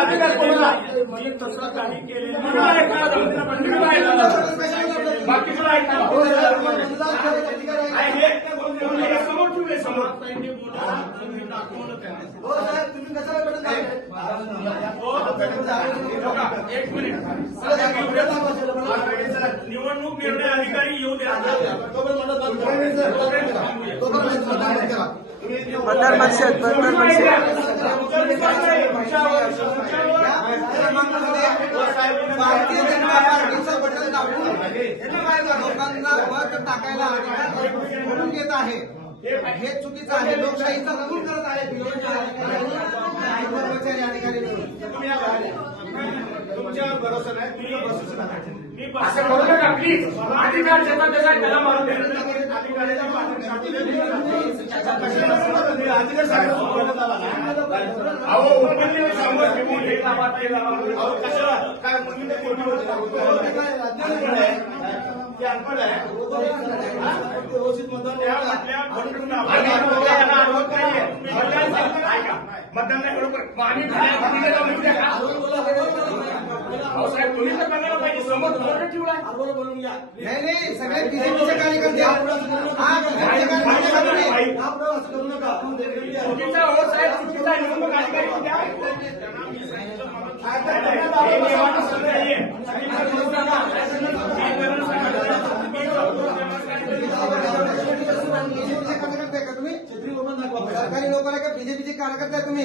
अधिकार कोणाला मी तसं काही केलेलं बाकीचं ऐका समोर ठेवले समोर एक मिनिट निवडणूक निर्णय अधिकारी येऊ द्या मतदार परिषद भारतीय जनता पार्टीचं बटन दाबून लोकांना मत टाकायला म्हणून घेत आहे हे चुकीचं आहे. लोकशाहीचा नमूद करत आहे कर्मचारी अधिकारी तुमच्यावर भरोसा नाही तुम्ही भरोसा असं करू नका प्लीज. अधिकार ज्याचा त्याचा त्याला मारून काय मतदान नाही बरोबर साहेब तुम्ही तर करायला पाहिजे समोर ठेवला नाही सगळे बीजेपीचे कार्यकर्ते चुकीचा हो साहेब चुकीचा निवडणूक अधिकारी सरकारी लोकांना का बीजेपीचे कार्यकर्ते आहे तुम्ही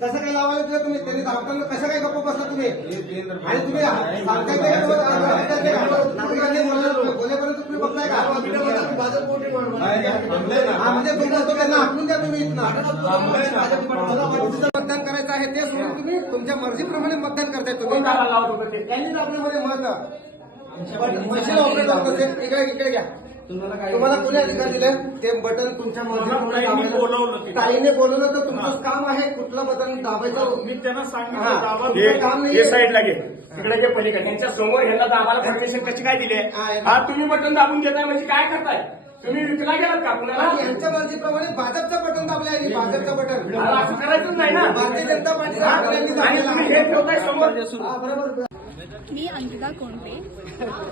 कसं काही लावायला दिलं तुम्ही त्यांनी दाखवताना कसं काही गप्प बसला तुम्ही आणि तुम्ही बोलेपर्यंत तुम्ही बघताय का म्हणजे तुम्ही त्यांना आखून द्या तुम्ही मतदान करायचं आहे ते सोडून तुम्ही तुमच्या मर्जीप्रमाणे मतदान करताय तुम्ही त्यांनी आपल्यामध्ये मत मशीन ऑपरेटर असेल इकडे घ्या तुम्हाला कोणी अधिकार दिले ते बटन तुमच्या ताईने बोलवलं तर तुमचं काम आहे कुठलं बटन दाबायचं मी त्यांना सांगितलं काम नाही साईडला घे तिकडे घे पलीकडे त्यांच्या समोर ह्यांना दाबायला परमिशन कशी काय दिली हा तुम्ही बटन दाबून घेताय म्हणजे काय करताय तुम्ही विकला गेलात का कुणाला यांच्या मर्जीप्रमाणे भाजपचं बटन दाबलंय आणि भाजपचं बटन असं करायचंच नाही ना भारतीय जनता पार्टीचं हे ठेवताय समोर बरोबर. मी अंकिता कोंडे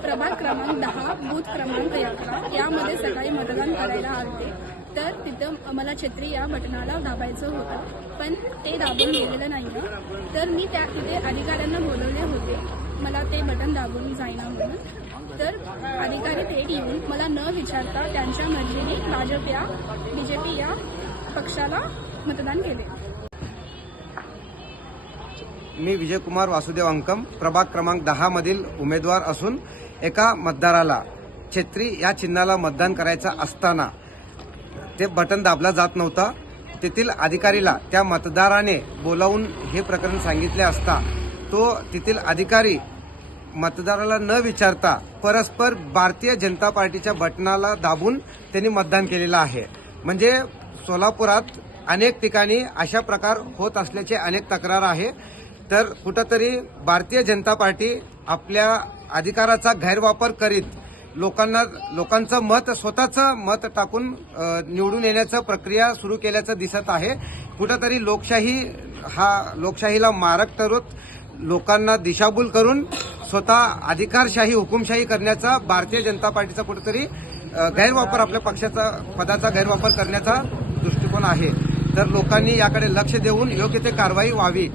प्रभाग क्रमांक 10 बूथ क्रमांक 11 यामध्ये सकाळी मतदान करायला आले तर तिथं मला छत्री या बटनाला दाबायचं होतं पण ते दाबून गेलेलं नाही तर मी तिथे अधिकाऱ्यांना बोलवले होते मला ते बटन दाबून जाईना म्हणून तर अधिकारी थेट येऊन मला न विचारता त्यांच्या मर्जीने बीजेपी या पक्षाला मतदान केले. मी विजयकुमार वासुदेव अंकम प्रभाग क्रमांक 10 मधील उमेदवार असून एका मतदाराला छत्री या चिन्हाला मतदान करायचं असताना ते बटन दाबला जात नव्हतं. तेथील अधिकारीला त्या मतदाराने बोलावून हे प्रकरण सांगितले असता तो तेथील अधिकारी मतदाराला न विचारता परस्पर भारतीय जनता पार्टीच्या बटनाला दाबून त्यांनी मतदान केलेलं आहे. म्हणजे सोलापुरात अनेक ठिकाणी अशा प्रकार होत असल्याचे अनेक तक्रार आहे. तर कुठंतरी भारतीय जनता पार्टी आपल्या अधिकाराचा गैरवापर करीत लोकांचं मत स्वतःचं मत टाकून निवडून येण्याचं प्रक्रिया सुरू केल्याचं दिसत आहे. कुठंतरी लोकशाहीला मारक ठरवत लोकांना दिशाभूल करून स्वतः अधिकारशाही हुकुमशाही करण्याचा भारतीय जनता पार्टीचा कुठेतरी गैरवापर आपल्या पक्षाचा पदाचा गैरवापर करण्याचा दृष्टिकोन आहे. तर लोकांनी याकडे लक्ष देऊन योग्य ते कारवाई व्हावी.